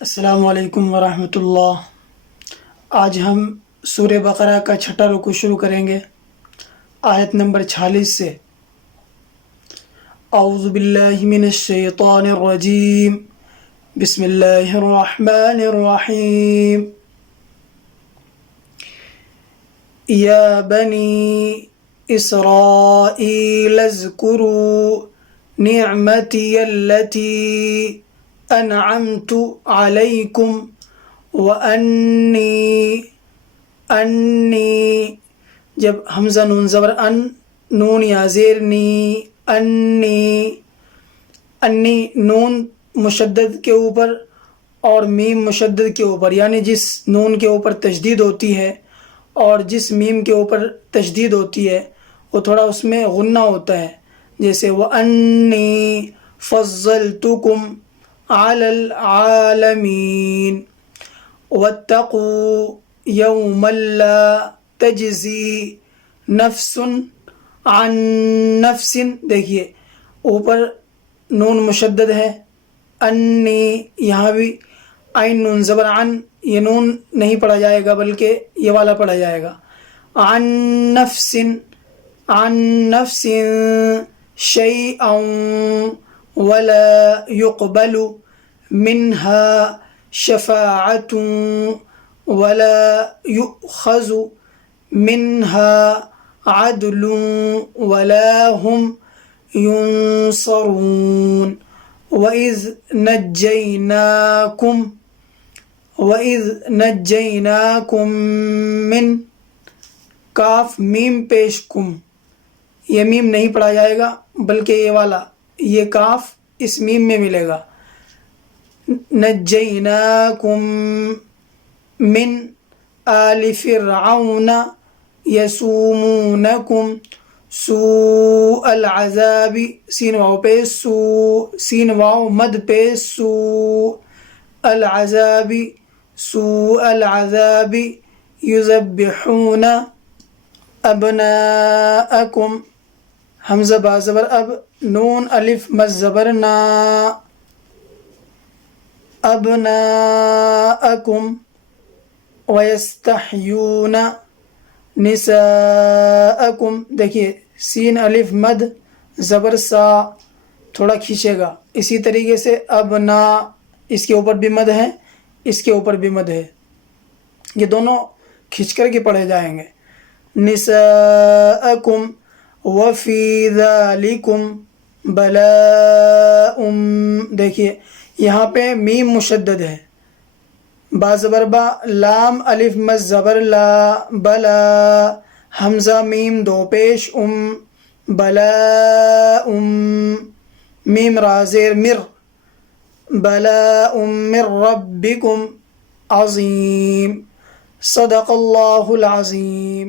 السلام علیکم ورحمۃ اللہ۔ آج ہم سورہ بقرہ کا چھٹا رکوع شروع کریں گے آیت نمبر 46 سے۔ اعوذ باللہ من الشیطان الرجیم، بسم اللہ الرحمن الرحیم۔ یا بنی اسرائیل اذکروا نعمتی التی انعمت علیکم انی جب حمزہ نون زبر ان، نون یا زیر نی، انی نون مشدد کے اوپر اور میم مشدد کے اوپر، یعنی جس نون کے اوپر تشدید ہوتی ہے اور جس میم کے اوپر تشدید ہوتی ہے وہ تھوڑا اس میں غنہ ہوتا ہے، جیسے وَأَنِّي فَضَّلْتُكُمْ عَلَى الْعَالَمِينَ وَاتَّقُوا يَوْمًا لَا تَجْزِي نَفْسٌ عَن نَفْسٍ۔ دیکھیے اوپر نون مشدد ہے، انی، یہاں بھی عین نون زبر عن، یہ نون نہیں پڑھا جائے گا بلکہ یہ والا پڑھا جائے گا، عن نفس شیئا ولا يقبل منها شفاعة ولا يؤخذ منها عدل ولا هم ينصرون وَإِذْ نَجَّيْنَاكُمْ من کاف میم پیش کم، یہ میم نہیں پڑھا جائے گا بلکہ یہ والا، یہ کاف اس میم میں ملے گا، نجیناکم من آل فرعون یسومونکم سوء العذاب، سین واو پہ سین واو مد پہ سوء العذاب یذبحون ابناءکم، حمزہ با زبر اب، نون الف مد زبر نا، ابناءکم ویستحیون نساءکم۔ دیکھیے سین الف مد زبر سا تھوڑا کھینچے گا، اسی طریقے سے ابنا، اس کے اوپر بھی مد ہے، اس کے اوپر بھی مد ہے، یہ دونوں کھینچ کر کے پڑھے جائیں گے، نساءکم وفی ذالکم بلاء۔ دیکھیے یہاں پہ میم مشدد ہے، با زبر با، لام الف مد زبر لا، بلا، حمزہ میم دو پیش بلاء، میم را زیر مر، بلاء من ربکم عظیم، صدق اللہ العظیم۔